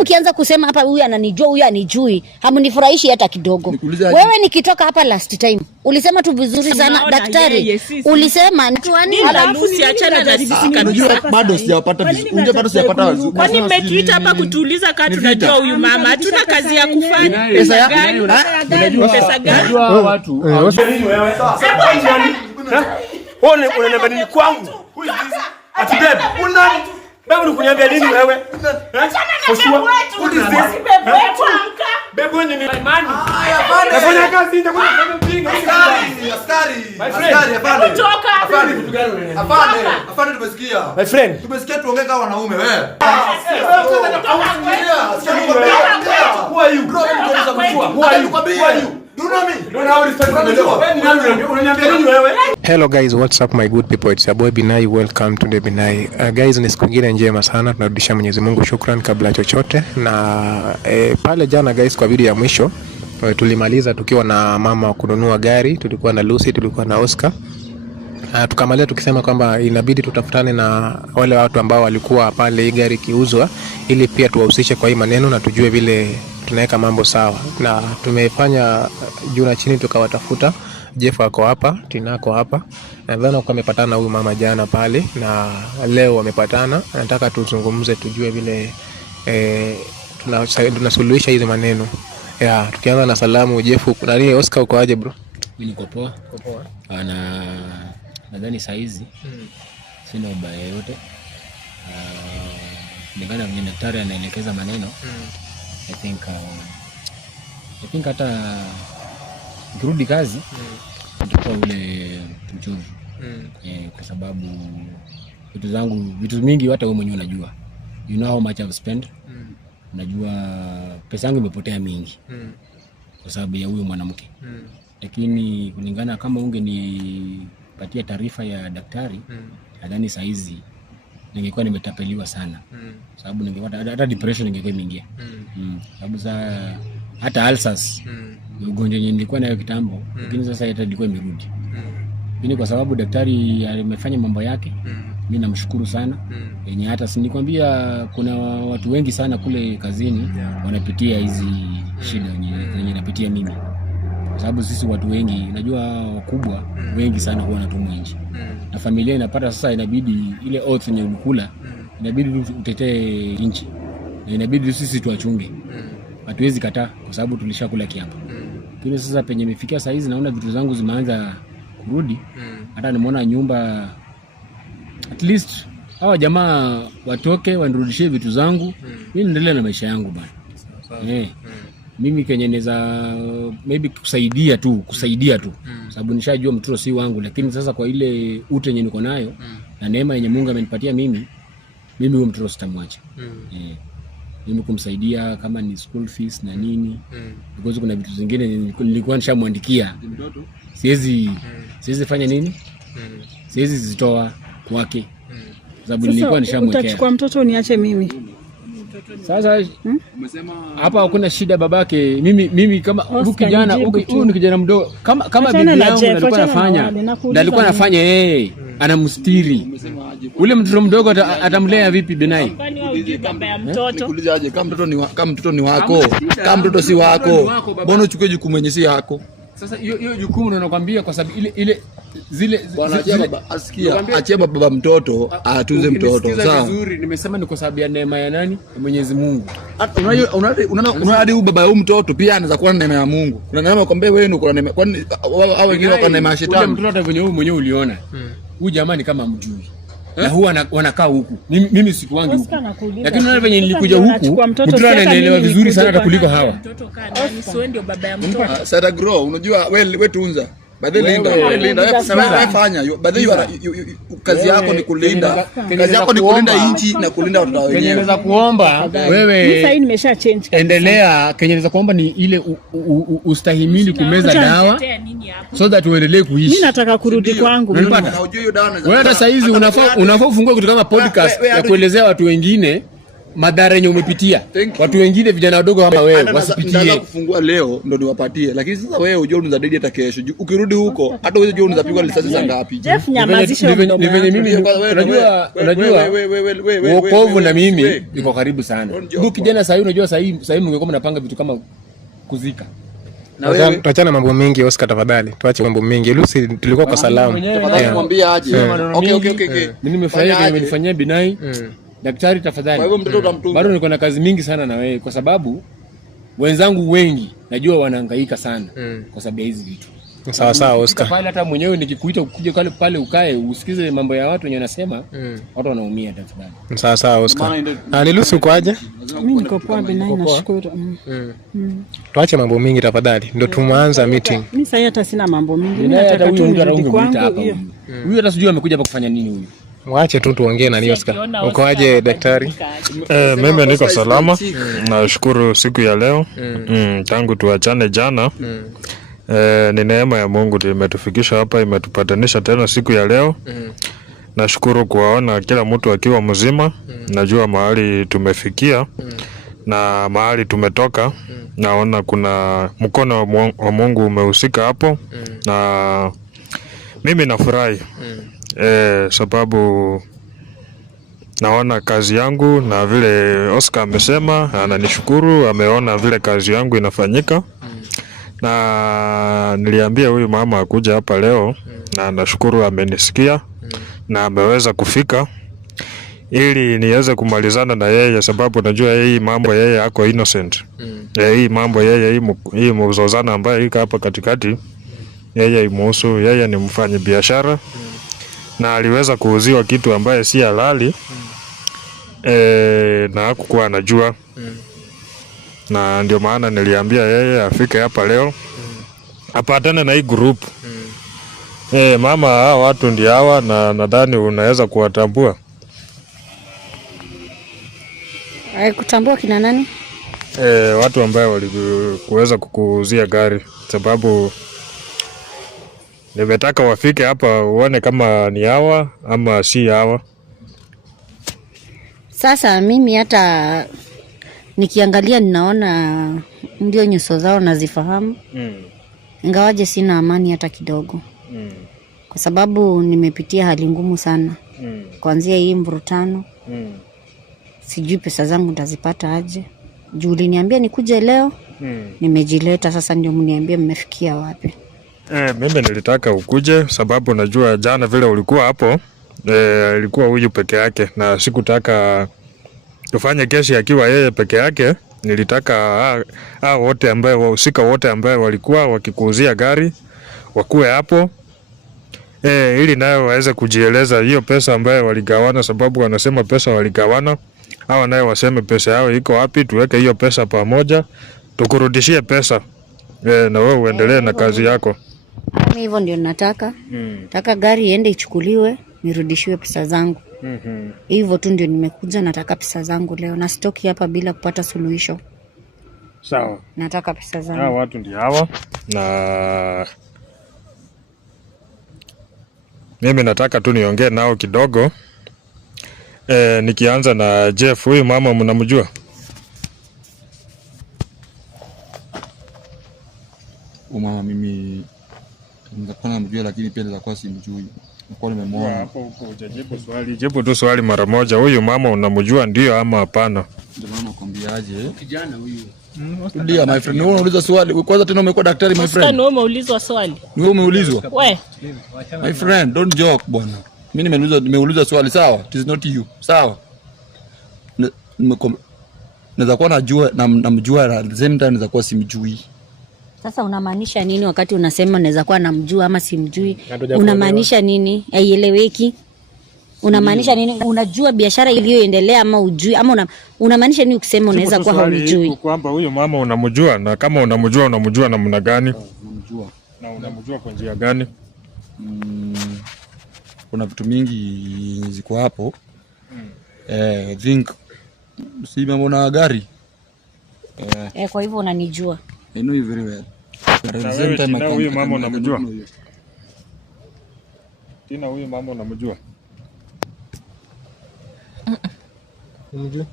Mkianza kusema hapa huyu ananijua huyu anijui, hamnifurahishi hata kidogo. Wewe nikitoka hapa last time ulisema tu vizuri sana daktari. Ulisema alafu siachana na sisi kabisa. Bado sijapata vizuri. Bado sijapata vizuri. Kwani mmetuita hapa kutuuliza kama tunajua huyu mama? Hatuna kazi ya kufanya. Pesa gani? Unajua pesa gani? Watu. Nini wewe? Wewe unaniambia nini kwangu? Ati bebe. Bebe unakuniambia nini wewe? Bebe nini imani? Nafanya kazi nje kwa mpinga. Askari afande. Kutoka afande kitu gani wewe? Afande tumesikia. My friend. Tumesikia tuongee kama wanaume wewe. Who are you? Who are you? Hello guys, what's up my good people? It's your boy Binai. Welcome to the Binai. Guys, ni siku nyingine njema sana. Tunarudisha Mwenyezi Mungu shukrani kabla chochote. Na pale jana guys, kwa video ya mwisho tulimaliza tukiwa na mama wa kununua gari. Tulikuwa na Lucy, tulikuwa na Oscar. Tukamaliza tukisema kwamba inabidi tutafutane na wale watu ambao walikuwa pale hii gari kiuzwa, ili pia tuwahusishe kwa hii maneno na tujue vile tunaweka mambo sawa. Na tumefanya juu na chini tukawatafuta. Jeff ako hapa, Tina ako hapa. Nadhani wako wamepatana huyu mama jana pale na leo wamepatana. Nataka tuzungumze tujue vile tunasuluhisha hizi maneno. Tukianza na salamu Jeff, na nini Oscar uko aje bro? Mimi niko poa. Nadhani saa hizi sina ubaya yote. Ningana mwenye daktari anaelekeza maneno. I think hata nikirudi kazi nitakuwa ule mchovu. Kwa sababu vitu mingi hata wewe mwenyewe unajua. You know how much I've spent. Najua pesa yangu imepotea mingi. Kwa sababu ya huyo mwanamke. Lakini kulingana kama ungenipatia taarifa ya daktari, nadhani saa hizi ningekuwa nimetapeliwa sana. Sababu ningepata hata depression ingekuwa imeingia. Sababu sasa hata ulcers ugonjwa nilikuwa nayo kitambo, lakini sasa hata ilikuwa imerudi. Lakini kwa sababu daktari amefanya mambo yake, mimi namshukuru sana. Yenye hata sinikwambia kuna watu wengi sana kule kazini wanapitia hizi shida yenye napitia mimi. Kwa sababu sisi watu wengi, najua wakubwa wengi sana huwa wanatumwa nje. Na familia inapata sasa, inabidi ile oath yenye ukula, inabidi utetee nchi. Na inabidi sisi tuachunge. Hatuwezi kataa kwa sababu tulishakula kiapo. Lakini sasa penye nimefikia saa hizi naona vitu zangu zimeanza kurudi. Hata nimeona nyumba, at least hawa jamaa watoke wanirudishie vitu zangu. Mimi niendelee na maisha yangu bana. Mimi kenye naweza maybe kusaidia tu. Sababu nishajua mtoto si wangu, lakini sasa kwa ile ute yenye niko nayo na neema yenye Mungu amenipatia mimi huyo mtoto sitamwacha. Mimi kumsaidia kama ni school fees na nini. Because kuna vitu zingine nilikuwa nishamwandikia. Siwezi fanya nini? Siwezi zitoa kwake. Sababu nilikuwa nishamwekea. Utachukua mtoto niache mimi. Sasa hapa hakuna shida babake. Mimi kama huyu kijana ni kijana mdogo kama bibi yangu alikuwa anafanya yeye anamstiri. Ule mtoto mdogo atamlea vipi Binai? Nikuulizaje kama mtoto ni wako? Kama mtoto si wako, mbona uchukue jukumu yenye si yako? Sasa hiyo jukumu nakwambia kwa sababu zile achia baba mtoto atunze mtoto. Sawa. Vizuri nimesema ni kwa sababu ya neema ya nani? Ya Mwenyezi Mungu. Unaona huyu baba huyu mtoto pia anaweza kuwa na neema ya Mungu. Kuna neema kwambie wewe ni kuna neema. Kwani hao wengine wako na neema ya shetani? Ule mtoto hata venye wewe mwenyewe uliona. Huyu jamani kama mjui. Na huwa wanakaa huku. Mimi siku wangu huku. Lakini unaona venye nilikuja huku, mtoto anaelewa vizuri sana hata kuliko hawa. Mtoto kana sio ndio baba ya mtoto. Sasa grow, unajua wewe tunza. Linda fanya. Kazi yako ni kulinda. Kazi yako ni kulinda nchi na kulinda watoto wenyewe. Kenye naweza kuomba wewe sasa nimesha change. Endelea. Kenye naweza kuomba ni ile ustahimili kumeza dawa so that uendelee kuishi. Mimi nataka kurudi kwangu. Wewe hata saa hizi unafaa ufungue kitu kama podcast ya kuelezea watu wengine madhara yenye umepitia. Watu wengine vijana wadogo kama wewe wasipitie. Ndio kufungua leo ndio niwapatie. Lakini sasa wewe unajua unaweza dedi hata kesho. Ukirudi huko hata wewe unajua unaweza pigwa risasi za ngapi? Jeff nyamazisha. Ni venye mimi unajua wokovu na mimi iko karibu sana. Ndio kijana sasa unajua sasa mngekuwa mnapanga vitu kama kuzika. Tuachane mambo mengi Oscar, tafadhali. Tuache mambo mengi. Lucy tulikuwa kwa salamu. Tafadhali mwambie aje. Okay. Mimi nimefanyia Binai. Daktari tafadhali. Kwa hivyo mtoto utamtuma. Bado niko na kazi mingi sana na wewe kwa sababu wenzangu wengi najua wanahangaika sana kwa sababu ya hizi vitu. Sawa Oscar. Pale hata mwenyewe nikikuita ukuje pale ukae usikize mambo ya watu wenye wanasema watu wanaumia tafadhali. Sawa Oscar. Ni Lucy uko aje? Mimi niko poa Binai, nashukuru. Tuache mambo mengi tafadhali. Ndio tumeanza meeting. Mimi sasa hata sina mambo mengi. Mimi nataka tu nirudi kwangu. Huyu hata sijui amekuja hapa kufanya nini huyu. Mwache tu tuongee na Oscar. Uko aje daktari? Mimi niko salama. Nashukuru siku ya leo. Tangu tuachane jana. Ni neema ya Mungu imetufikisha hapa, imetupatanisha tena siku ya leo. Nashukuru kuwaona kila mtu akiwa mzima. Najua mahali tumefikia na mahali tumetoka. Naona kuna mkono wa Mungu umehusika hapo na mimi nafurahi. Sababu naona kazi yangu na vile Oscar amesema ananishukuru, ameona vile kazi yangu inafanyika. Na niliambia huyu mama akuja hapa leo na nashukuru amenisikia na ameweza kufika ili niweze kumalizana na yeye, sababu najua hii mambo yeye ako innocent. Hii mambo yeye hii mzozana ambaye iko hapa katikati yeye imuhusu, yeye ni mfanya biashara na aliweza kuuziwa kitu ambaye si halali na hakukuwa anajua. Na ndio maana niliambia yeye afike hapa leo apatane na hii group. Mama hawa watu ndio hawa na nadhani unaweza kuwatambua. Kutambua kina nani? Watu ambao walikuweza kukuuzia gari, sababu nimetaka wafike hapa uone kama ni hawa ama si hawa. Sasa mimi hata nikiangalia ninaona ndio nyuso zao nazifahamu. Ingawaje sina amani hata kidogo. Kwa sababu nimepitia hali ngumu sana. Kuanzia hii mvurutano. Sijui pesa zangu nitazipata aje. Juu uliniambia nikuje leo. Nimejileta, sasa ndio mniambie mmefikia wapi. Mimi nilitaka ukuje sababu najua jana vile ulikuwa hapo ilikuwa huyu peke yake na sikutaka tufanye kesi akiwa yeye peke yake. Nilitaka wote ambao wahusika wote ambao walikuwa wakikuuzia gari wakuwe hapo ili nayo waweze kujieleza hiyo pesa ambayo waligawana, sababu wanasema pesa waligawana. Hawa nayo waseme pesa yao iko wapi, tuweke hiyo pesa pamoja tukurudishie pesa na wewe uendelee na kazi yako. Mimi hivyo ndio nataka. Nataka gari iende ichukuliwe, nirudishiwe pesa zangu. Hivyo tu ndio nimekuja, nataka pesa zangu leo na stoki hapa bila kupata suluhisho. Sawa. Nataka pesa zangu. Hawa watu ndio hawa na mimi nataka tu niongee nao kidogo. Nikianza na Jeff, huyu mama mnamjua? Mama mimi nitakuwa namjua lakini pia nitakuwa simjui. Nilikuwa nimemwona. Hapo huko hujajibu swali. Jibu tu swali mara moja. Huyu mama unamjua ndio ama hapana? Ndio maana nakwambiaje? Kijana huyu. Ndio my friend, wewe unauliza swali. Kwanza tena umekuwa daktari my friend. Wewe umeulizwa swali. Wewe umeulizwa? Wewe. My friend, don't joke bwana. Mimi nimeuliza swali, sawa? It is not you. Sawa? Naweza kuwa najua namjua at the same time naweza kuwa simjui. Sasa unamaanisha nini wakati unasema naweza kuwa namjua ama simjui? Unamaanisha nini? Haieleweki. Unamaanisha nini? Unajua biashara iliyoendelea ama ujui ama unamaanisha nini ukisema unaweza kuwa haujui? Kwamba huyo mama unamjua, na kama unamjua namna gani? Unamjua. Na unamjua kwa njia gani? Kuna vitu mingi ziko hapo. I think si mambo na gari. Kwa hivyo unanijua. I know you very well. At the same time huyu mama unamjua? Tina, huyu mama unamjua? Unamjua?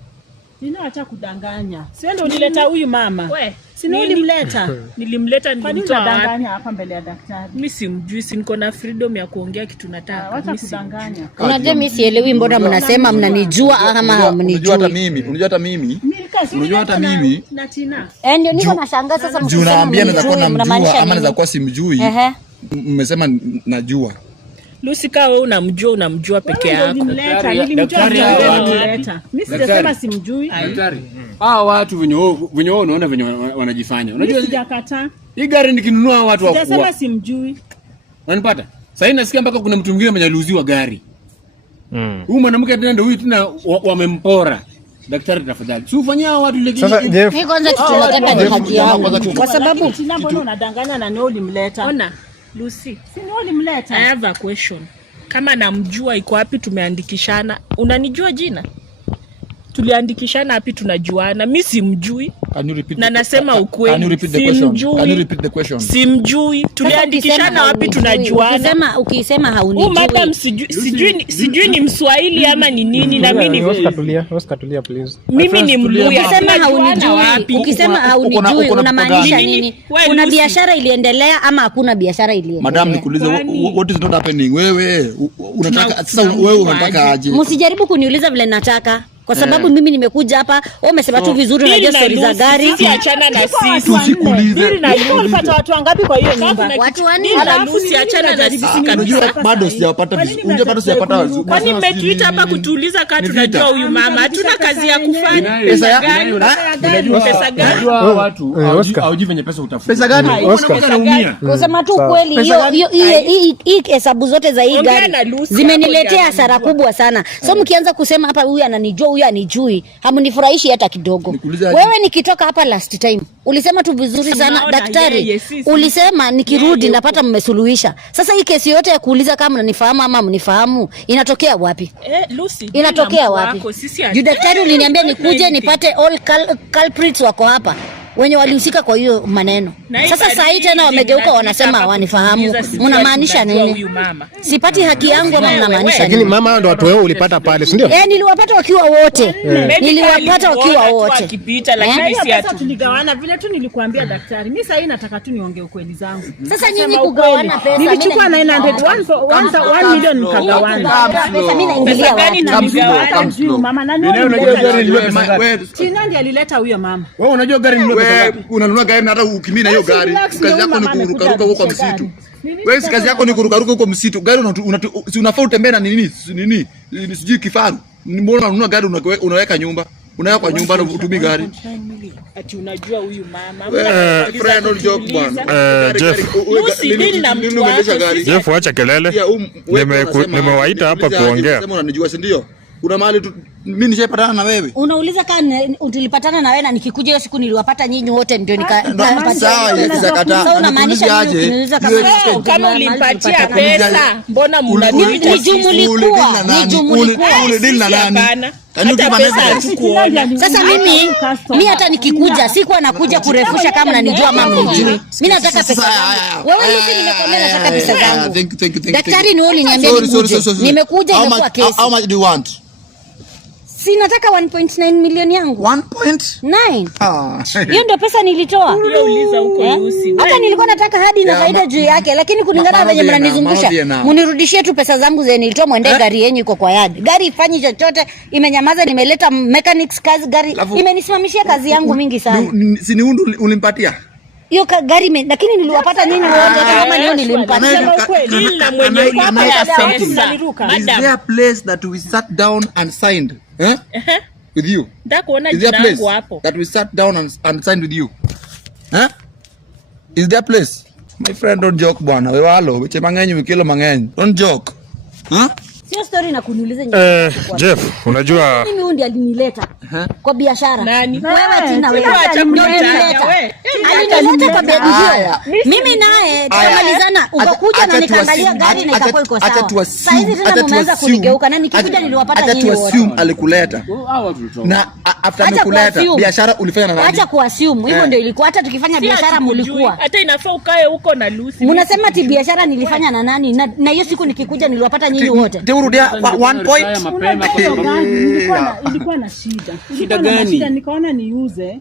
Ninaacha kudanganya. Sio ndio unileta huyu mama? We, si ndio ulimleta? Nilimleta nilimtoa wapi? Hapa mbele ya daktari. Mimi simjui, niko na freedom ya kuongea kitu nataka. Wacha kudanganya. Unajua mimi sielewi mbona mnasema mnanijua ama hamnijui. Unajua hata mimi. Na Tina. Ndio niko nashangaa sasa mnasema unaambia naweza kuwa namjua ama naweza kuwa simjui. Mmesema najua. Lucy, kama wewe unamjua peke yako. Mimi sijasema simjui. Daktari. Watu wenye unaona venye wanajifanya. Unajua sijakataa. Hii gari nikinunua watu wa. Sijasema simjui. Unanipata? Sasa nasikia mpaka kuna mtu mwingine mwenye aliuziwa gari. Huyu mwanamke tena ndio huyu tena wamempora. Daktari tafadhali. Si ufanyia watu ile kitu. Sasa mimi kwanza kitu nataka ni haki yangu. Kwa sababu mbona unadanganya na ndio ulimleta? Ona Lucy, si ndio ulimleta? I have a question. Kama namjua iko wapi tumeandikishana? Unanijua jina? Tuliandikishana wapi tunajuana? Mimi simjui. Na nasema ukweli. Can you repeat the question? Simjui. Tuliandikishana wapi tunajuana? Ukisema haunijui. Madam sijui ni Mswahili ama ni nini na mimi ni Katulia please. Mimi ni Mluya. Ukisema haunijui, ukisema haunijui unamaanisha nini? Kuna biashara iliendelea ama hakuna biashara iliendelea? Madam nikuulize, what is not happening? Wewe unataka sasa wewe unataka aje? Msijaribu kuniuliza vile nataka. Kwa sababu mimi nimekuja hapa, umesema tu vizuri unajua story za gari. Sisi achana na sisi. Tusikuulize. Ulipata watu wangapi kwa hiyo nyumba? Watu wanne. Lucy, achana na sisi kabisa. Unajua bado sijapata vizuri. Unajua bado sijapata vizuri. Kwani mmetuita hapa kutuuliza kama tunajua huyu mama? Hatuna kazi ya kufanya. Pesa gani? Unajua pesa gani? Unajua watu hawajui venye pesa utafuta. Pesa gani? Kusema tu kweli hii hesabu zote za hii gari zimeniletea hasara kubwa sana. So mkianza kusema hapa huyu ananijua huyu anijui, hamunifurahishi hata kidogo. Wewe nikitoka hapa last time ulisema tu vizuri sana daktari. Ulisema nikirudi napata mmesuluhisha. Sasa hii kesi yote ya kuuliza kama mnanifahamu ama mnifahamu inatokea wapi? Lucy, inatokea wapi? Juu daktari uliniambia nikuje nipate all culprits wako hapa wenye walihusika kwa hiyo maneno. Sasa saa hii tena wamegeuka wanasema hawanifahamu. Mnamaanisha nini? Sipati haki yangu ama mnamaanisha nini? Lakini mama ndo watu wao ulipata pale, si ndio? Niliwapata wakiwa wote. Niliwapata wakiwa wote. Akipita lakini si atu tuligawana vile tu nilikuambia daktari. Mimi sasa nataka tu niongee ukweli zangu. Sasa nyinyi kugawana pesa. Nilichukua 1 million nikagawana. Pesa mimi naingilia wapi? Mama nani unajua gari nilio pesa ngapi? China ndiye alileta huyo mama. Wewe unajua gari nilio pesa ngapi? Unanunua gari na hata ukimina hiyo gari. Kazi yako ni kurukaruka huko msitu. Wewe kazi yako ni kurukaruka huko msitu. Gari unafaa utembee na nini? Sijui kifaru. Mbona unanunua gari unaweka nyumba? Unaweka kwa nyumba na utumii gari. Ati unajua huyu mama. Friend don't joke bwana. Jeff, acha kelele. Nimewaita hapa kuongea. Sema unanijua si ndio? Kuna mahali mimi nishapatana na wewe. Unauliza kama tulipatana na wewe na nikikuja hiyo siku niliwapata nyinyi wote ndio nikapata. Sawa, yakizakataa. Sasa unamaanisha nini ukiniuliza kama ulimpatia pesa mbona mnaniita Sasa mimi hata nikikuja sikuwa nakuja kurefusha kama mnanijua mama mnijui. Mimi nataka pesa zangu. Wewe Lucy nimekwambia nataka pesa zangu. Daktari ni wewe uliniambia nikuje. Nimekuja imekuwa kesi. How much do you want? Si nataka 1.9 milioni yangu. 1.9? Hiyo ndio pesa nilitoa. Uliza huko Lucy. Hata nilikuwa nataka hadi na faida juu yake, lakini kulingana na venye mnanizungusha, munirudishie tu pesa zangu zenye nilitoa muende gari yenyu iko kwa yard. Gari ifanyi chochote, imenyamaza, nimeleta mechanics kazi gari, imenisimamishia kazi yangu mingi sana. Si ni undu ulimpatia? Hiyo gari lakini niliwapata nyinyi wote kama leo nilimpatia. Is there a place that we sat down and signed? With you? Is there a place that we sat down and signed with you? Is there a place? My friend, don't joke bwana. Wewe halo, weche mangenyu mikilo mangenyu. Don't joke. Sio story na kuniuliza Jeff, unajua mimi huyu ndiye alinileta kwa biashara. Nani? Wewe Tina, wewe acha kunileta. Alinileta kwa begi hiyo. Mimi naye tukamalizana, ukakuja na nikaangalia gari na ikakuwa iko sawa. Sasa hivi tena mumeanza kunigeuka na nikikuja niliwapata nyinyi wote. Assume alikuleta. Na after amekuleta biashara ulifanya na nani? Acha kuassume. Hivyo ndio ilikuwa, hata tukifanya biashara mlikuwa. Hata inafaa ukae huko na Lucy. Mnasema ati biashara nilifanya na nani? Na hiyo siku nikikuja niliwapata nyinyi wote. Turudia one point. Ilikuwa na shida. Shida gani? Nikaona niuze.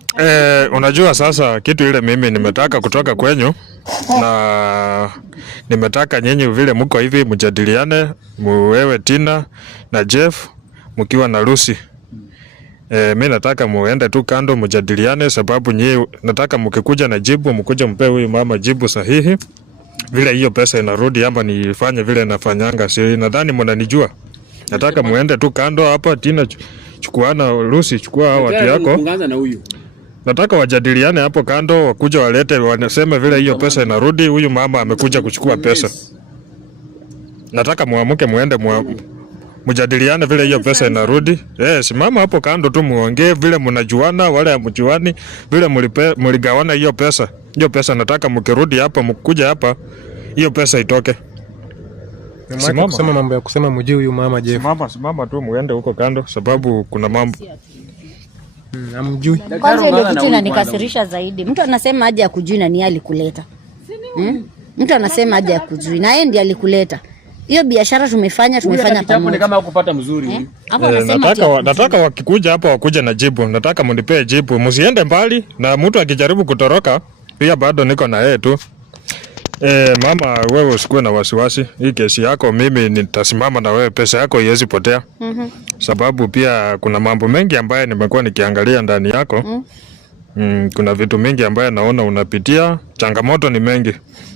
Unajua sasa kitu ile mimi nimetaka kutoka kwenyu na nimetaka nyinyi vile mko hivi mjadiliane, wewe Tina na Jeff mkiwa na Lucy. Mimi nataka muende tu kando mjadiliane, sababu nyinyi nataka mkikuja na jibu mkuje mpe huyu mama jibu sahihi. Vile hiyo pesa inarudi ama nifanye vile nafanyanga, si nadhani mnanijua. Nataka muende tu kando hapa. Tina chukuana, Lucy chukua hao watu yako. Ungaanza na huyu. Nataka wajadiliane hapo kando, wakuja walete wanasema vile hiyo pesa inarudi, huyu mama amekuja kuchukua pesa. Nataka muamuke muende mjadiliane vile hiyo pesa inarudi. Simama hapo kando tu muongee vile mnajuana wala hamjuani, vile mligawana hiyo pesa. Hiyo pesa nataka mkirudi hapa mkuja hapa hiyo pesa itoke. Simama kusema mambo ya kusema mjui huyu mama Jeff. Simama tu muende huko kando sababu kuna mambo. Amjui. Kwanza ile kitu inanikasirisha zaidi. Mtu anasema aje akujui na ni alikuleta. Mtu anasema aje akujui na yeye ndiye alikuleta. Hiyo biashara tumefanya pamoja. Ni kama kupata mzuri. Nataka wakikuja hapa wakuja na jibu. Nataka mnipee jibu. Msiende mbali na mtu akijaribu kutoroka pia bado niko na yeye tu. Mama wewe usikuwe na wasiwasi. Hii kesi yako mimi nitasimama na wewe, pesa yako haiwezi potea. Sababu pia kuna mambo mengi ambayo nimekuwa nikiangalia ndani yako. Kuna vitu mingi ambayo naona unapitia, changamoto ni mengi.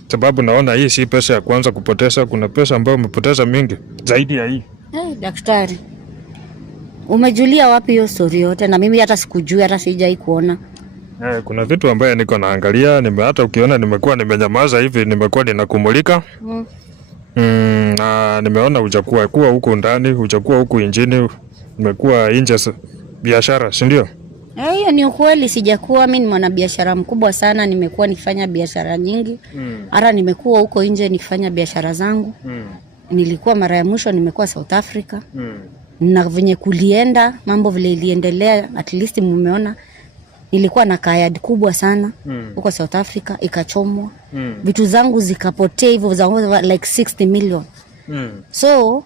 Sababu naona hii si pesa ya kwanza kupoteza, kuna pesa ambayo umepoteza mingi zaidi ya hii. Daktari, umejulia wapi hiyo story yote? Na mimi hata sikujui, hata sijai kuona. Kuna vitu ambayo niko naangalia, hata ukiona nimekuwa nimenyamaza hivi, nimekuwa ninakumulika. Na nimeona hujakuwa huku ndani, hujakuwa huku injini, nimekuwa nje biashara, si ndio? Hiyo ni ukweli, sijakuwa. Mimi ni mwanabiashara mkubwa sana, nimekuwa nikifanya biashara nyingi. Hata nimekuwa huko nje nikifanya biashara zangu. Nilikuwa mara ya mwisho nimekuwa South Africa. Na venye kulienda, mambo vile iliendelea, at least mumeona nilikuwa na kayad kubwa sana huko South Africa, ikachomwa. Vitu zangu zikapotea hivyo za like 60 million. So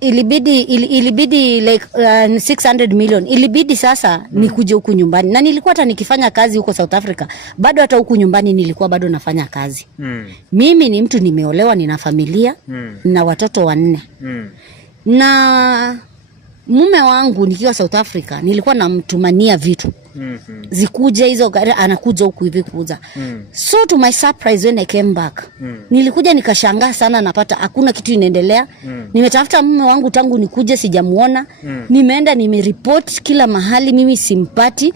ilibidi like 600 million. Ilibidi sasa nikuje huku nyumbani. Na nilikuwa hata nikifanya kazi huko South Africa, bado hata huku nyumbani nilikuwa bado nafanya kazi. Mimi ni mtu nimeolewa, nina familia, na watoto 4. Na mume wangu nikiwa South Africa nilikuwa namtumania vitu. Zikuje hizo gari anakuja huku hivi kuuza. So to my surprise when I came back, nilikuja nikashangaa sana, napata hakuna kitu inaendelea. Nimetafuta mume wangu tangu nikuje sijamuona. Nimeenda nimereport kila mahali, mimi simpati.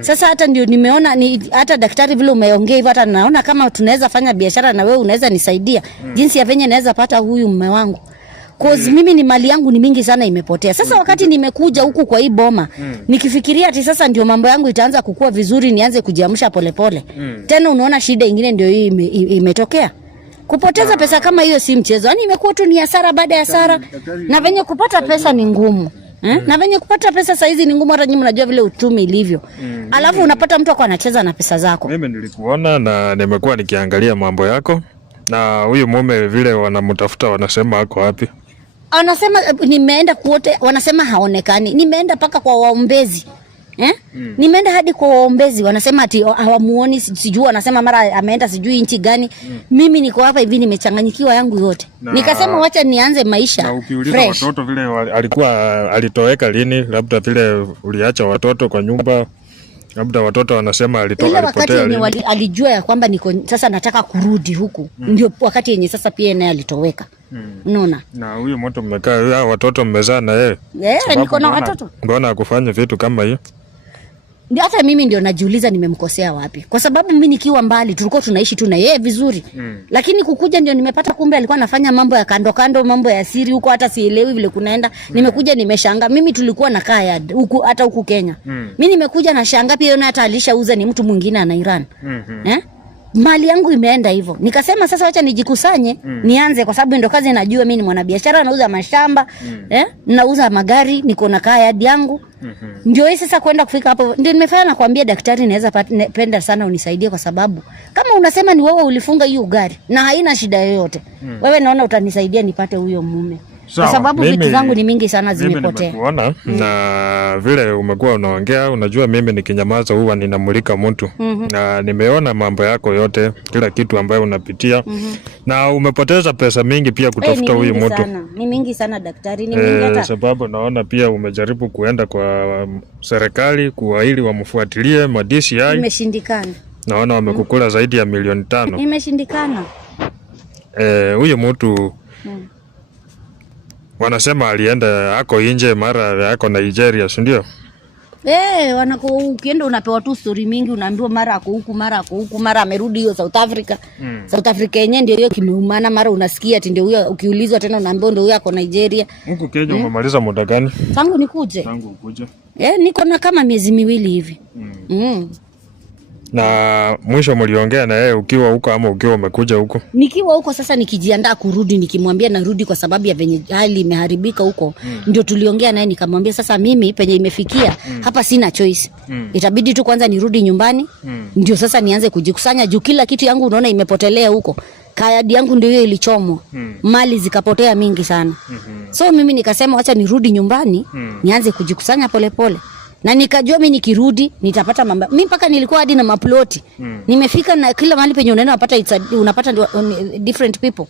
Sasa hata ndio nimeona hata daktari vile umeongea hivyo, hata naona kama tunaweza fanya biashara na wewe unaweza nisaidia jinsi ya venye naweza pata huyu mume wangu. Cause mimi ni mali yangu ni mingi sana imepotea. Sasa wakati nimekuja huku kwa hii boma, nikifikiria ati sasa ndio mambo yangu itaanza kukua vizuri, nianze kujiamsha polepole. Tena unaona shida nyingine ndio hii imetokea. Kupoteza pesa kama hiyo si mchezo. Yaani imekuwa tu ni hasara baada ya hasara. Na venye kupata pesa ni ngumu. Na venye kupata pesa saa hizi ni ngumu, hata nyinyi mnajua vile uchumi ilivyo. Alafu unapata mtu anacheza na pesa zako. Mimi nilikuona na nimekuwa nikiangalia mambo yako. Na huyu mume vile wanamtafuta wanasema ako wapi? Anasema nimeenda kuote, wanasema haonekani. Nimeenda paka kwa waombezi. Nimeenda hadi kwa waombezi, wanasema ati hawamuoni, sijui wanasema mara ameenda sijui nchi gani. Mimi niko hapa hivi nimechanganyikiwa yangu yote. Nikasema wacha nianze maisha fresh. Na ukiuliza watoto vile alitoweka lini, labda vile uliacha watoto kwa nyumba, labda watoto wanasema alipotea lini. Wakati alijua ya kwamba niko sasa nataka kurudi huku, ndio wakati yenye sasa pia naye alitoweka. Unaona? Na huyu mtu mmekaa watoto mmezaa na yeye. Niko na watoto. Mbona akufanya vitu kama hiyo? Ndio hata mimi ndio najiuliza nimemkosea wapi. Kwa sababu mimi nikiwa mbali tulikuwa tunaishi tu na yeye vizuri. Lakini kukuja ndio nimepata kumbe alikuwa anafanya mambo ya kando kando, mambo ya siri huko, hata sielewi vile kunaenda. Nimekuja nimeshanga. Mimi tulikuwa na kaya huku hata huku Kenya. Mimi nimekuja na shanga pia yona hata alishauza ni mtu mwingine ana Iran. Mali yangu imeenda hivyo. Nikasema sasa acha nijikusanye, nianze kwa sababu ndio kazi najua mimi ni mwanabiashara, nauza mashamba, nauza magari, niko na kaya yangu. Ndio hii sasa kwenda kufika hapo. Ndio nimefanya na kuambia daktari naweza penda sana unisaidie kwa sababu kama unasema ni wewe ulifunga hiyo gari na haina shida yoyote. Wewe naona utanisaidia nipate huyo mume. Kwa sababu vitu zangu ni mingi sana zimepotea. Nimekuona na vile umekuwa unaongea, unajua mimi nikinyamaza huwa ninamulika mtu. Na nimeona mambo yako yote, kila kitu ambayo unapitia. Na umepoteza pesa mingi pia kutafuta huyu mtu. Ni mingi sana daktari, ni mingi hata. Sababu naona pia umejaribu kuenda kwa serikali ili wamfuatilie DCI. Imeshindikana. Naona wamekukula zaidi ya milioni 5. Imeshindikana. Huyu mtu wanasema alienda ako nje, mara ako Nigeria, si ndio? Ukienda unapewa tu story mingi, unaambiwa mara ako huku, mara ako huku, mara amerudi hiyo South Africa. South Africa yenyewe ndio hiyo kimeumana, mara unasikia ati ndio huyo, ukiulizwa tena unaambiwa ndio huyo ako Nigeria. Huko Kenya umemaliza muda gani? Tangu nikuje. Niko na kama miezi 2 hivi. Na mwisho mliongea na yeye ukiwa huko ama ukiwa umekuja huko? Nikiwa huko sasa, nikijiandaa kurudi, nikimwambia narudi kwa sababu ya venye hali imeharibika huko. Ndio tuliongea naye, nikamwambia sasa mimi penye imefikia hapa sina choice. Itabidi tu kwanza nirudi nyumbani. Ndio sasa nianze kujikusanya juu kila kitu yangu unaona imepotelea huko. Kayadi yangu ndio hiyo ilichomwa. Mali zikapotea mingi sana. So mimi nikasema acha nirudi nyumbani, nianze kujikusanya polepole. Na nikajua mimi nikirudi nitapata mambo. Mimi mpaka nilikuwa hadi na maploti. Nimefika na kila mahali penye unaenda unapata different people.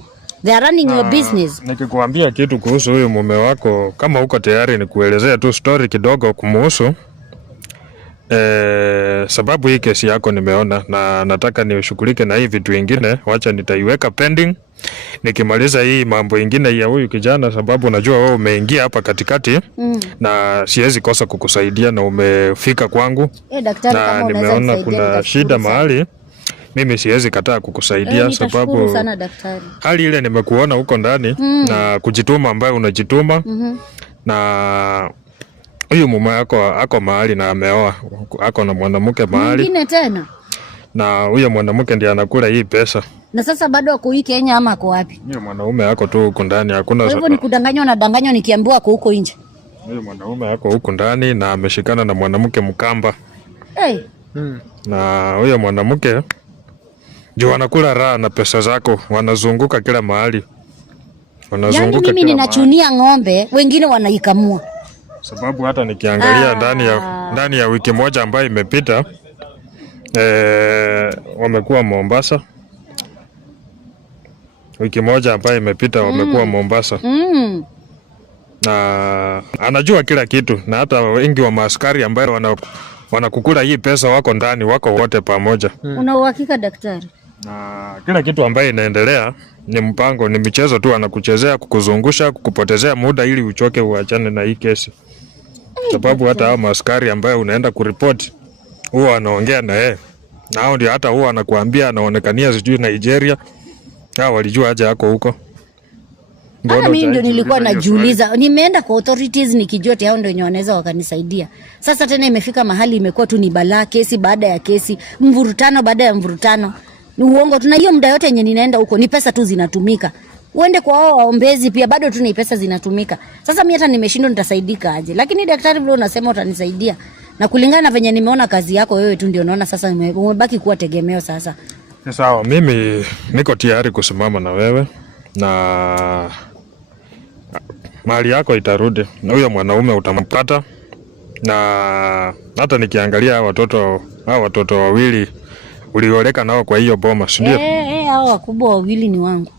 They are running your business. Nikikuambia kitu kuhusu huyu mume wako, kama uko tayari nikuelezea tu story kidogo kumuhusu. Sababu hii kesi yako nimeona na nataka nishughulike na hii vitu vingine, wacha nitaiweka pending. Nikimaliza hii mambo ingine ya huyu kijana, sababu najua wewe umeingia hapa katikati na siwezi kosa kukusaidia na umefika kwangu. Daktari, na nimeona kuna shida mahali, mimi siwezi kataa kukusaidia sababu sana daktari. Hali ile nimekuona huko ndani na kujituma ambayo unajituma na huyu mume wako ako mahali na ameoa, ako na mwanamke mahali mwingine tena, na huyo mwanamke ndiye anakula hii pesa. Na sasa bado ako hii Kenya ama ako wapi? Huyo mwanaume ako tu huko ndani, hakuna. Kwa hivyo ni kudanganywa na danganywa nikiambiwa ako huko nje. Huyo mwanaume ako huko ndani na ameshikana na mwanamke Mkamba. Na huyo mwanamke ndio anakula raha na pesa zako, wanazunguka kila mahali. Yaani mimi ninachunia ng'ombe, wengine wanaikamua. Sababu hata nikiangalia ndani ya wiki moja ambayo imepita, wamekuwa Mombasa. Wiki moja ambayo imepita wamekuwa Mombasa. Na anajua kila kitu, na hata wengi wa maaskari ambao wanakukula hii pesa wako ndani, wako wote pamoja. Una uhakika daktari? Na kila kitu ambayo inaendelea ni mpango, ni michezo tu, anakuchezea, kukuzungusha, kukupotezea muda ili uchoke uachane na hii kesi. Sababu hata hao maaskari ambayo unaenda kuripoti huwa wanaongea na yeye. Na hao ndio hata huwa anakuambia anaonekania sijui Nigeria. Hao walijua aje yako huko. Hata mimi ndio nilikuwa najiuliza. Nimeenda kwa authorities nikijua hao ndio wanaweza wakanisaidia. Sasa tena imefika mahali imekuwa tu ni balaa, kesi baada ya kesi, mvurutano baada ya mvurutano. Ni uongo. Tuna hiyo muda yote yenye ninaenda huko ni pesa tu zinatumika. Uende kwa wao waombezi pia bado tu ni pesa zinatumika. Sasa mimi hata nimeshindwa nitasaidika aje. Lakini daktari vile unasema utanisaidia. Na kulingana na venye nimeona kazi yako wewe tu ndio naona sasa umebaki kuwa tegemeo sasa. Sawa, mimi niko tayari kusimama na wewe na mali yako itarudi. Na huyo mwanaume utampata. Na hata nikiangalia watoto wawili ulioleka nao kwa hiyo boma, si ndio? Hao wakubwa wawili ni wangu.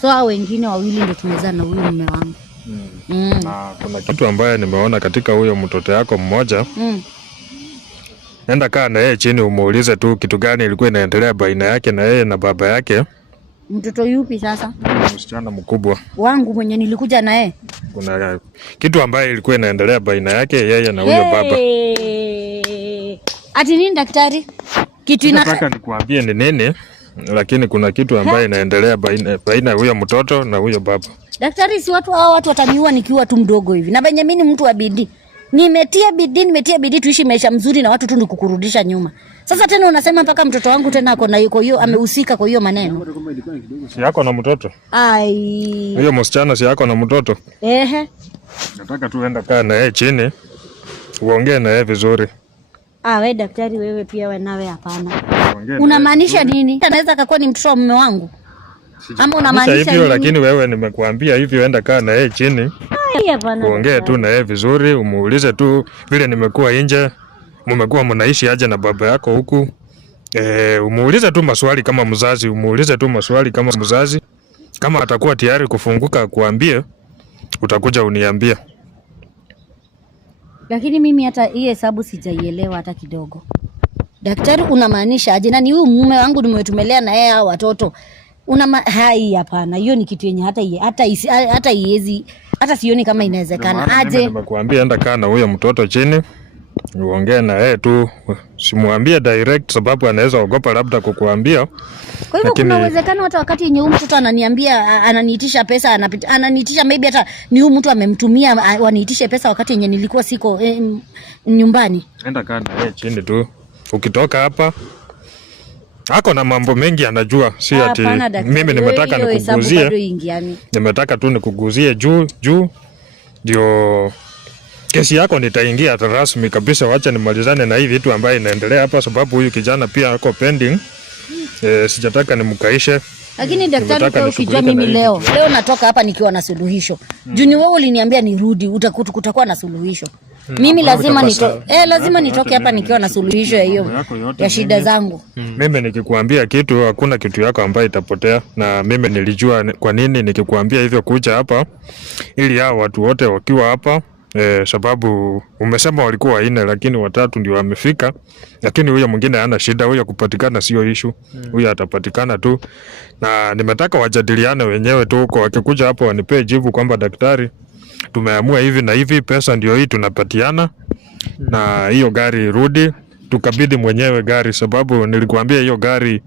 So hao wengine wawili ndio tumezaa na huyo mume wangu. Na kuna kitu ambaye nimeona katika huyo mtoto yako mmoja. Nenda kaa na yeye chini umuulize tu kitu gani ilikuwa inaendelea baina yake na yeye na baba yake. Mtoto yupi sasa? Msichana mkubwa wangu mwenye nilikuja na yeye. Kuna kitu ambaye ilikuwa inaendelea baina yake yeye na huyo baba. Ati nini daktari? Kitu nataka nikuambie ni nini, lakini kuna kitu ambaye inaendelea baina huyo mtoto na huyo baba. Daktari, si watu hao wataniua nikiwa tu mdogo hivi. Na Benjamin mtu wa bidii. Nimetia bidii tuishi maisha mzuri na watu tu nikukurudisha nyuma. Sasa tena unasema mpaka mtoto wangu tena ako na yuko hiyo amehusika kwa hiyo maneno. Si yako na mtoto? Ai. Huyo msichana si yako na mtoto? Ehe. Nataka tu enda kaa na yeye chini. Uongee na yeye vizuri. Wewe daktari, wewe pia wewe nawe hapana. Unamaanisha nini? Anaweza akakuwa ni mtoto wa mume wangu. Ama unamaanisha hivyo? Lakini wewe nimekuambia hivyo, enda kaa na yeye chini. Uongee tu na yeye vizuri, umuulize tu vile nimekuwa nje, mmekuwa mnaishi aje na baba yako huku. Umuulize tu maswali kama mzazi, kama atakuwa tayari kufunguka kuambie, utakuja uniambie. Lakini mimi hata hii hesabu sijaielewa hata kidogo. Daktari, unamaanisha aje? Na ni huyu mume wangu nimetumelea na yeye hao watoto. Hai, hapana. Hiyo ni kitu yenye hata iezi, hata sioni kama inawezekana. Aje. Nimekuambia enda kaa na huyo mtoto chini. Uongee na yeye tu. Simuambie direct sababu anaweza ogopa labda kukuambia. Kwa hivyo kuna uwezekano hata wakati yenye huyu mtoto ananiambia ananiitisha pesa, ananiitisha maybe hata ni huyu mtu amemtumia waniitishe pesa wakati yenye nilikuwa siko nyumbani. Enda kaa na yeye chini tu. Ukitoka hapa hako na mambo mengi anajua, si ati mimi nimetaka nikuguzie. Nimetaka tu nikuguzie juu ndio kesi yako nitaingia rasmi kabisa. Wacha nimalizane na hii vitu ambaye inaendelea hapa, sababu huyu kijana pia ako pending. Sijataka nimkaishe. Lakini daktari, kwa ukijua mimi leo natoka hapa nikiwa na suluhisho. Juni wewe uliniambia nirudi, kutakuwa na suluhisho. Mimi lazima nitoke hapa nikiwa na suluhisho ya hiyo ya shida zangu. Mimi nikikuambia kitu, hakuna kitu yako ambayo itapotea, na mimi nilijua kwa nini nikikuambia hivyo kuja hapa ili hao watu wote wakiwa hapa. Sababu umesema walikuwa 4 lakini 3 ndio wamefika, lakini huyo mwingine hana shida. Huyo kupatikana sio issue, huyo atapatikana tu, na nimetaka wajadiliane wenyewe tu huko. Wakikuja hapo wanipee jibu kwamba daktari, tumeamua hivi na hivi, pesa ndio hii tunapatiana, na hiyo gari rudi, tukabidhi mwenyewe gari, sababu nilikuambia hiyo gari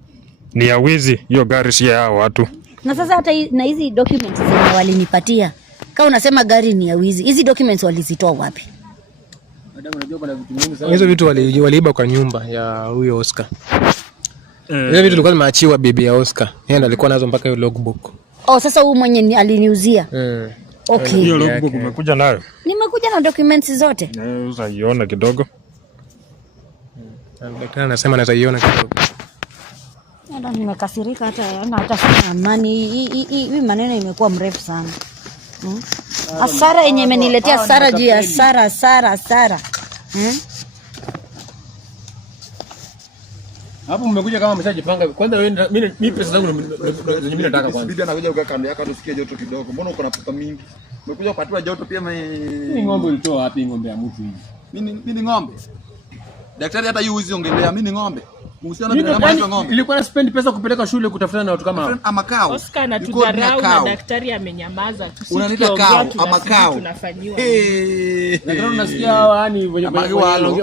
ni ya wizi. Hiyo gari si ya watu. Na sasa hata na hizi documents zenye walinipatia, kama unasema gari ni ya wizi, hizi documents walizitoa wapi? Madam, unajua kuna vitu mingi sana. Hizo vitu waliiba kwa nyumba ya huyo Oscar. Hizo vitu zilikuwa zimeachiwa bibi ya Oscar. Yeye ndo alikuwa nazo mpaka hiyo logbook. Sasa huyu mwenye aliniuzia. Okay. Hiyo logbook umekuja nayo? Nimekuja na documents zote. Unaiona kidogo? Daktari anasema anaiona kidogo. Ndio nimekasirika hata sina amani. Hii maneno imekuwa mrefu sana. Hasara yenye imeniletea hasara juu ya hasara. Hapo mmekuja kama mmeshajipanga. Kwanza wewe mimi pesa zangu mimi nataka kwanza. Bibi anakuja kukaa kando yako tusikie joto kidogo. Mbona uko na pesa mingi? Umekuja kupatiwa joto pia Mimi ng'ombe ulitoa wapi ng'ombe ya mtu hivi? Mimi ni ng'ombe. Daktari, hata hiyo hizi ongelea mimi ni ng'ombe. Uhusiana na binadamu ng'ombe. Nilikuwa na spend pesa kupeleka shule kutafutana na watu kama hao. Amakao. Oscar na tudharau na daktari amenyamaza. Unaniita kao, amakao. Daktari, unasikia hawa yani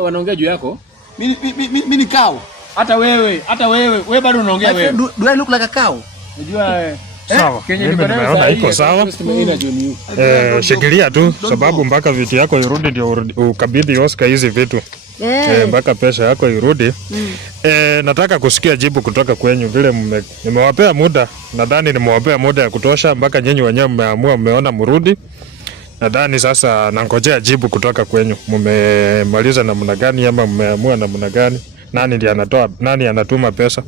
wanaongea juu yako? Mimi ni kao. Hata wewe bado unaongea wewe. Do I look like a cow? Unajua sawa. Nimeona iko sawa. Shikilia tu sababu mpaka vitu yako irudi ndio ukabidhi Oscar hizi vitu. Mpaka pesa yako irudi. Nataka kusikia jibu kutoka kwenyu vile nimewapea muda. Nadhani nimewapea muda ya kutosha mpaka nyinyi wenyewe mmeamua mmeona mrudi. Nadhani sasa nangojea jibu kutoka kwenyu. Mmemaliza namna gani ama mmeamua namna gani? Nani ndiye anatoa, nani anatuma pesa?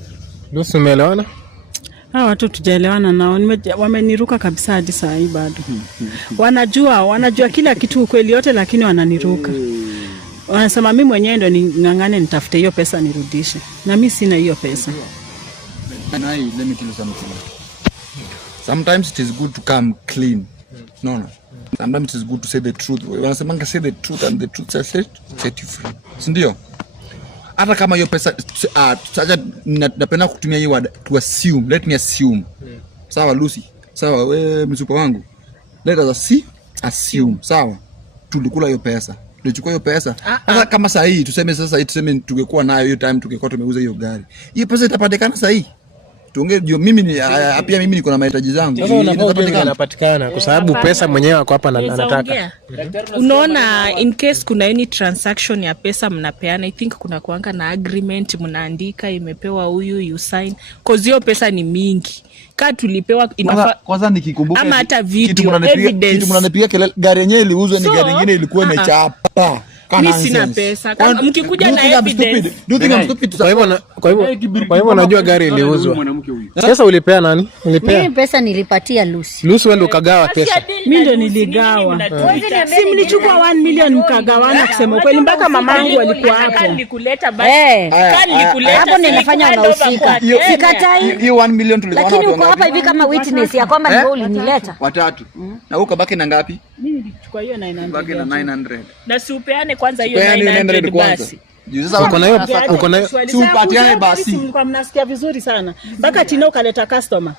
Nusu umeelewana? Watu tujaelewana nao. Wameniruka kabisa hadi saa hii bado. Wanajua kila kitu ukweli yote, lakini wananiruka. Wanasema mimi mwenyewe ndo ningangane nitafute hiyo pesa nirudishe. Na mimi sina hiyo pesa. Let me tell you something. Sometimes it is good to come clean. No. Sometimes it is good to say the truth. Wanasema say the truth and the truth shall set you free. Sindio? Hata kama hiyo pesa sasa napenda kutumia hiyo word to assume. Let me assume. Sawa Lucy. Sawa wewe msupa wangu. Let us assume. Sawa. Tulikula hiyo pesa. tulichukua hiyo pesa. Sasa kama saa hii tuseme tungekuwa nayo hiyo time, tungekuwa tumeuza hiyo gari, hiyo pesa itapatikana saa hii? Tuongee ndio, mimi ni pia mimi niko na mahitaji zangu. Sasa inapatikana kwa sababu pesa mwenyewe ako hapa anataka. Unaona, in case kuna any transaction ya pesa mnapeana, I think kuna kuanga na agreement mnaandika, imepewa huyu, you sign, cause hiyo pesa ni mingi. Kama tulipewa kwanza nikikumbuka ama hata video evidence, kitu mnanipigia kelele, gari yenyewe iliuzwa, ni gari nyingine ilikuwa imechapa. Mimi sina pesa. Kama mkikuja na evidence. Kwa hivyo najua gari iliuzwa. Sasa ulipea nani? Mimi pesa nilipatia Lucy. Lucy wewe ndio ukagawa pesa. Mimi ndio niligawa. Si mlichukua 1 million mkagawana, kusema kweli, mpaka mamangu alikuwa hapo. Nilikuleta basi. Hapo ninafanya unahusika. Sikatai. Hiyo 1 million tuligawana. Lakini uko hapa hivi kama witness ya kwamba ndio ulinileta. Watatu. Na uko baki na ngapi? Mimi nilichukua hiyo 900. Baki na 900. Na si upeane kwanza hiyo 900 basi. Uko nayo simpatiane basi. Mlikuwa mnasikia vizuri sana. Mpaka Tino kaleta customer.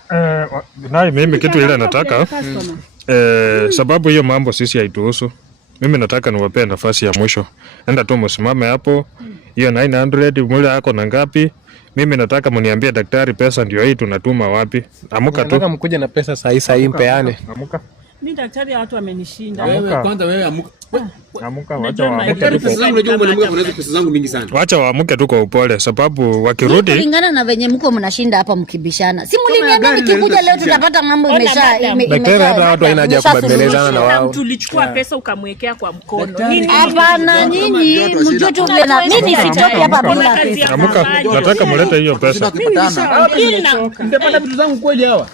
Na mimi kitu ile nataka sababu hiyo mambo sisi haituhusu. Mimi nataka niwapee nafasi ya mwisho. Enda tu msimame hapo. Hiyo 900 mule yako na ngapi? Mimi nataka mniambie daktari, pesa ndio hii, tunatuma wapi? Amuka tu. Nataka mkuje na pesa saa hii mpeane. Amuka. Mimi daktari, watu wamenishinda. Wewe kwanza, wewe amuka. Wacha waamuke. Pesa zangu unajua mwanamke anaweza pesa zangu mingi sana. Wacha waamuke tu kwa upole, sababu wakirudi kulingana na venye mko mnashinda hapa mkibishana. Si mliniambia nikikuja leo tutapata mambo imesha. Daktari, hata watu haina haja kubembelezana na wao. Tulichukua pesa ukamwekea kwa mkono. Nini? Hapana, nyinyi mjue tu vile na mimi sitoki hapa bila pesa. Amuka, nataka mlete hiyo pesa. Mtapata vitu zangu kweli hawa.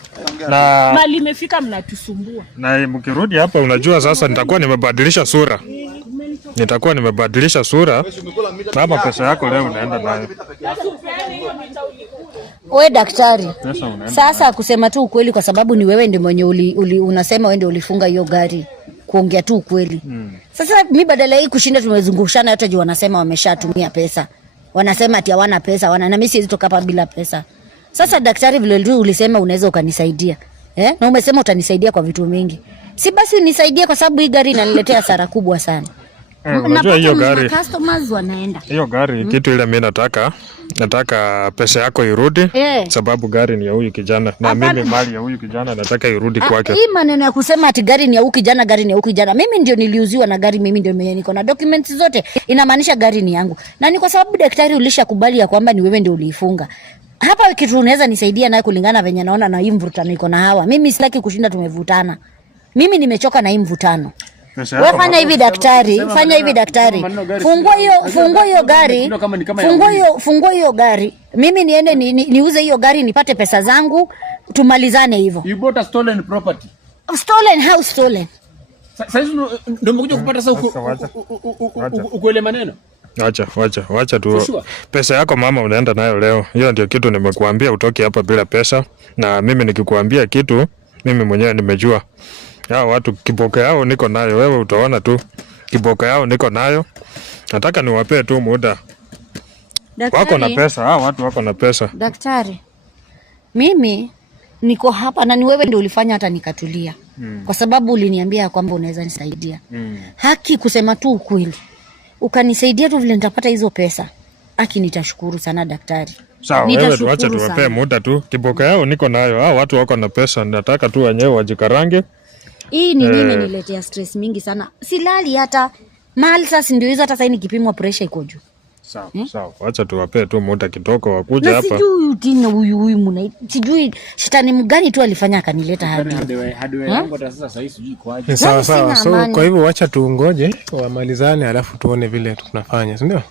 Na mali imefika, mnatusumbua. Na mkirudi hapa, unajua sasa nitakuwa nimebadilisha sura. Baba, pesa yako leo unaenda nayo. Wewe daktari, sasa kusema tu ukweli, kwa sababu ni wewe ndio mwenye unasema wewe ndio ulifunga hiyo gari, kuongea tu ukweli. Sasa mimi badala hii kushinda tumezungushana, yote juu wanasema wameshatumia pesa, wanasema ati hawana pesa, na mimi siwezi toka hapa bila pesa. Sasa daktari, vile tu ulisema unaweza ukanisaidia, na umesema utanisaidia kwa vitu mingi, si basi unisaidie, kwa sababu hii gari inaniletea hasara kubwa sana. Unajua hiyo gari, customers wanaenda hiyo gari kitu ile mimi nataka pesa yako irudi, sababu gari ni ya huyu kijana na mimi mali ya huyu kijana nataka irudi kwake. Hii maneno ya kusema ati gari ni ya huyu kijana, mimi ndio niliuziwa na gari, mimi ndio mwenye niko na documents zote, inamaanisha gari ni yangu, na ni kwa sababu daktari ulishakubali ya kwamba ni wewe ndio uliifunga. Hapa kitu unaweza nisaidia naye kulingana venye naona na hii mvutano iko na hawa. Mimi sitaki kushinda tumevutana. Mimi nimechoka na hii mvutano. Wewe fanya hivi daktari. Fungua hiyo gari. Mimi niende niuze hiyo gari nipate pesa zangu, tumalizane hivyo. You bought a stolen property. Stolen, how stolen? Sasa ndio umekuja kupata sasa ukweli maneno. Wacha tu. Sure. Pesa yako mama unaenda nayo leo. Hiyo ndio kitu nimekuambia, utoke hapa bila pesa. Na mimi nikikuambia kitu, mimi mwenyewe nimejua. Hao watu kiboko yao niko nayo, wewe utaona tu. Kiboko yao niko nayo. Nataka niwapee tu muda. Daktari, wako na pesa, hao watu wako na pesa. Daktari, mimi niko hapa na ni wewe ndio ulifanya hata nikatulia. Kwa sababu uliniambia kwamba unaweza nisaidia. Haki kusema tu ukweli. Ukanisaidia tu vile nitapata hizo pesa. Haki, nitashukuru sana daktari. Sawa, wewe tuache tuwapee muda tu. Kiboko yao niko nayo. Hao watu wako na pesa, nataka tu wenyewe wajikarange. Hii ni nini niletea stress mingi sana. Silali hata mahali sasa ndio hizo, hata sasa nikipimwa pressure iko juu. Sawa. Acha tuwapee tu muda kidogo wakuja hapa. Sijui tena huyu sijui shetani mgani tu alifanya akanileta hadi. Hadi yangu hata sasa hii sijui kwaje. Sawa. So kwa hivyo wacha tuongoje wamalizane, alafu tuone vile tunafanya, si ndio?